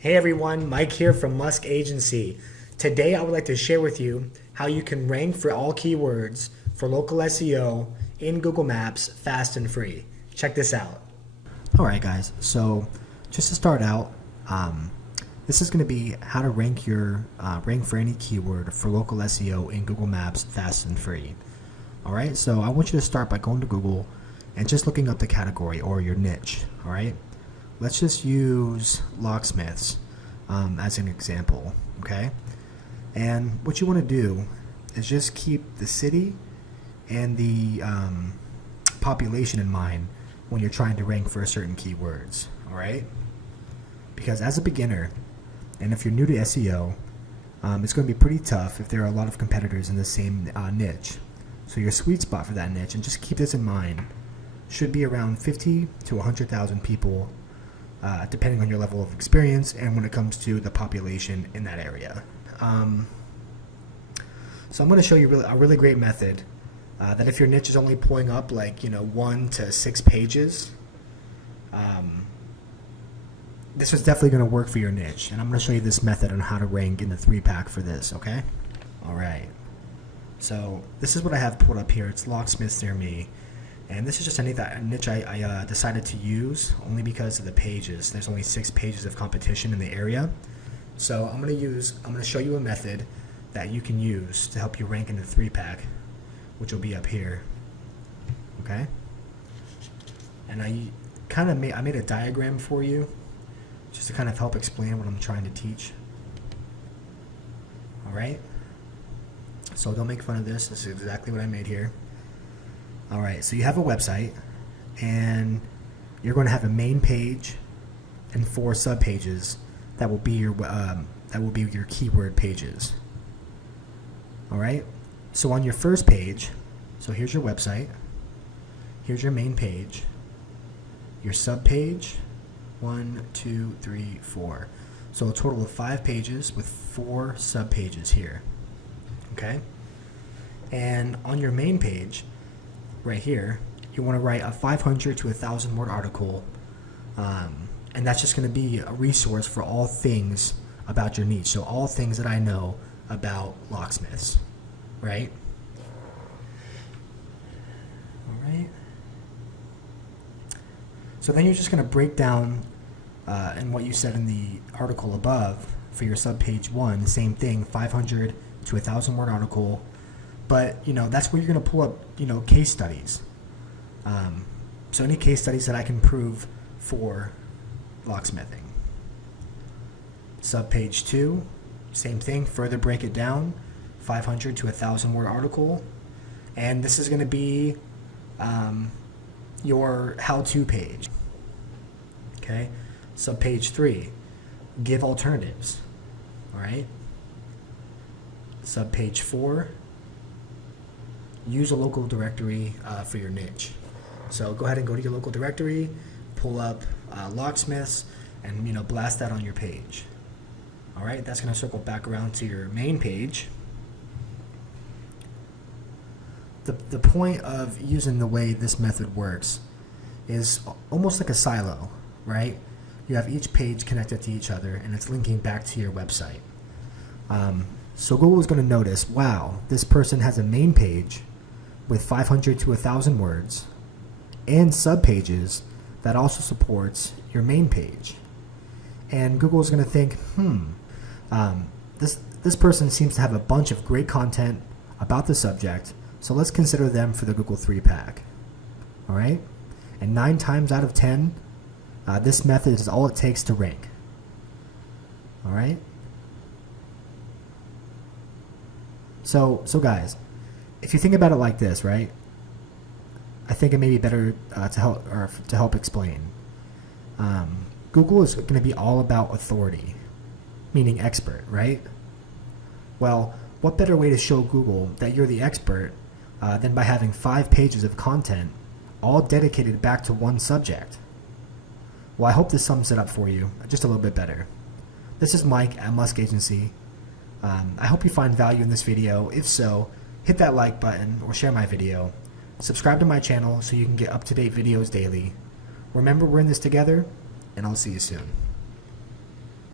Hey everyone, Mike here from Musk Agency. Today I would like to share with you how you can rank for all keywords for local SEO in Google Maps fast and free. Check this out. Alright guys, so just to start out, this is going to be how to rank for any keyword for local SEO in Google Maps fast and free. Alright, so I want you to start by going to Google and just looking up the category or your niche. Alright, let's just use locksmiths as an example. Okay, and what you want to do is just keep the city and the population in mind when you're trying to rank for certain keywords. Alright, because as a beginner, and if you're new to SEO, it's going to be pretty tough if there are a lot of competitors in the same niche. So your sweet spot for that niche, and just keep this in mind, should be around 50 to 100,000 people, depending on your level of experience and when it comes to the population in that area. So I'm going to show you a really great method that if your niche is only pulling up 1 to 6 pages, this is definitely going to work for your niche, and I'm going to show you this method on how to rank in the 3-pack for this. Okay, alright, so this is what I have pulled up here. It's locksmiths near me, and this is just a niche I decided to use only because of the pages. There's only 6 pages of competition in the area, so I'm going to show you a method that you can use to help you rank in the 3-pack, which will be up here. Okay, and I made a diagram for you just to kind of help explain what I'm trying to teach. Alright, so don't make fun of this. This is exactly what I made here. Alright, so you have a website, and you're going to have a main page and 4 sub pages that will be your keyword pages. Alright, so on your first page, so here's your website, here's your main page, your sub page, 1, 2, 3, 4. So a total of 5 pages with 4 sub pages here. Okay, and on your main page right here, you want to write a 500 to 1,000 word article, and that's just going to be a resource for all things about your niche. So all things that I know about locksmiths, right? All right. So then you're just going to break down in what you said in the article above for your subpage 1, the same thing, 500 to 1,000 word article, but that's where you're going to pull up case studies. So any case studies that I can prove for locksmithing. Subpage 2, same thing, further break it down, 500 to 1,000 word article, and this is going to be your how-to page. Okay, subpage 3, give alternatives. All right, subpage 4, use a local directory for your niche. So go ahead and go to your local directory, pull up locksmiths, and blast that on your page. All right, that's going to circle back around to your main page. The point of using the way this method works is almost like a silo, right? You have each page connected to each other, and it's linking back to your website. So Google is going to notice, wow, this person has a main page with 500 to 1,000 words and subpages that also supports your main page. And Google is going to think, this person seems to have a bunch of great content about the subject, so let's consider them for the Google 3-pack. All right, and 9 times out of 10, this method is all it takes to rank. All right. So guys, if you think about it like this, right? I think it may be better to help explain. Google is going to be all about authority, meaning expert, right? Well, what better way to show Google that you're the expert than by having 5 pages of content all dedicated back to one subject? Well, I hope this sums it up for you just a little bit better. This is Mike at Musk Agency. I hope you find value in this video. If so, hit that like button or share my video. Subscribe to my channel so you can get up-to-date videos daily. Remember, we're in this together, and I'll see you soon.